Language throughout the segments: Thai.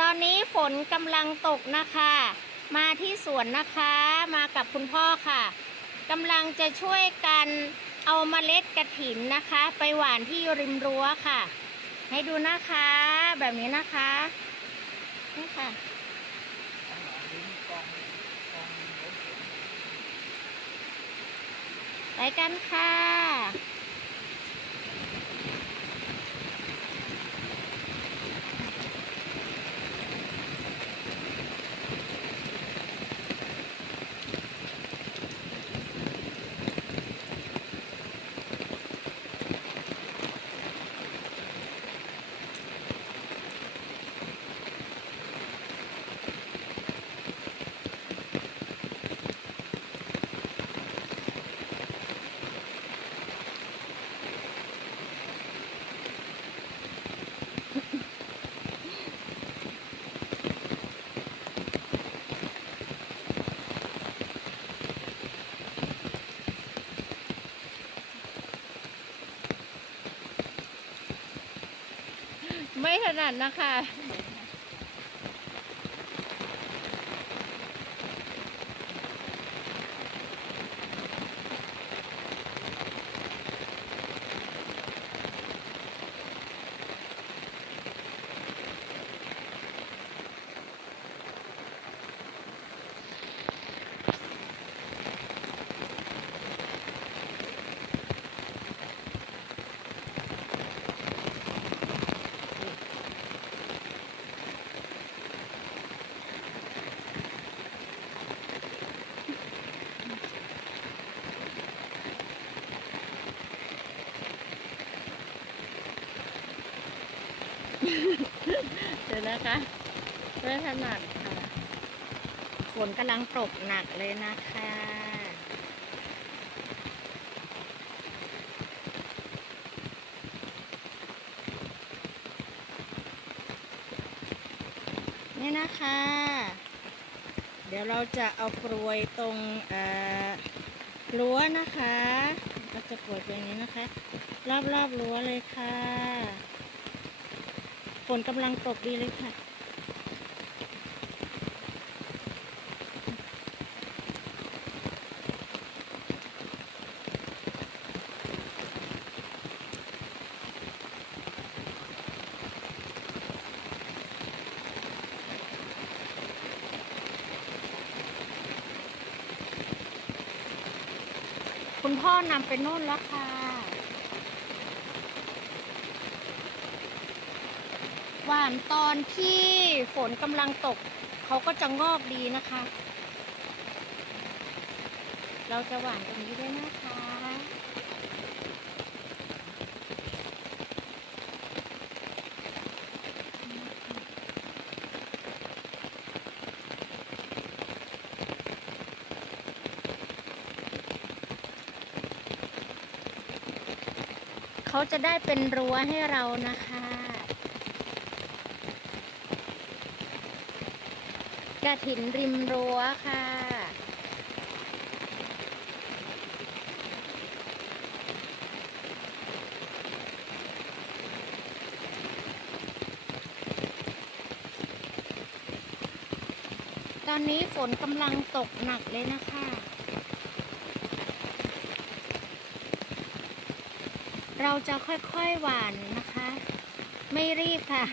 ตอนนี้ฝนกำลังตกนะคะ มาที่สวนนะคะมากับคุณพ่อค่ะกำลังจะช่วยกันเอามาเมล็ดกระถินนะคะ ไปหว่านที่ริมรั้วค่ะ ให้ดูนะคะ แบบนี้นะคะนี่ค่ะไปกันค่ะ ไม่ถนัดนะคะ เดี๋ยวนะคะไม่ถนัดค่ะ ฝนกำลังตกหนักเลยนะคะนี่นะคะ เดี๋ยวเราจะเอากรวยตรงเอ่อรั้วนะคะ ก็จะกรวยไปอย่างนี้นะคะ รอบๆรั้วเลยค่ะ ฝนกำลังตกดีเลยค่ะ คุณพ่อนำไปโน่นแล้วค่ะ หวานตอนที่ฝนกำลังตก เขาก็จะงอกดีนะคะ เราจะหวานตรงนี้ด้วยนะคะเขาจะได้เป็นรั้วให้เรานะคะ กระถินริมรั้วค่ะ ตอนนี้ฝนกำลังตกหนักเลยนะคะเราจะค่อยๆหวานนะคะ ไม่รีบค่ะ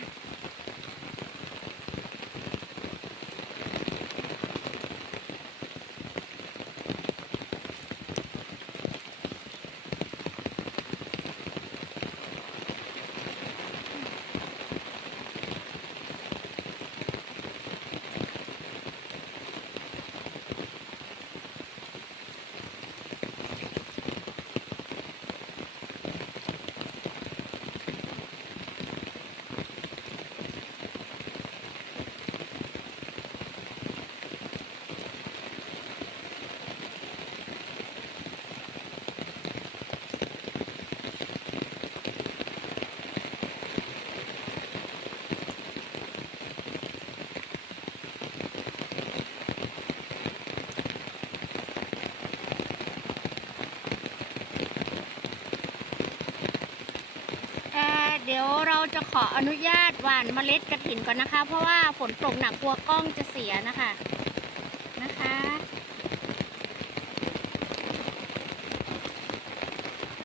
เดี๋ยวเราจะขออนุญาตหว่านเมล็ดกระถินก่อนนะคะ เพราะว่าฝนตกหนักกลัวกล้องจะเสียนะคะนะคะ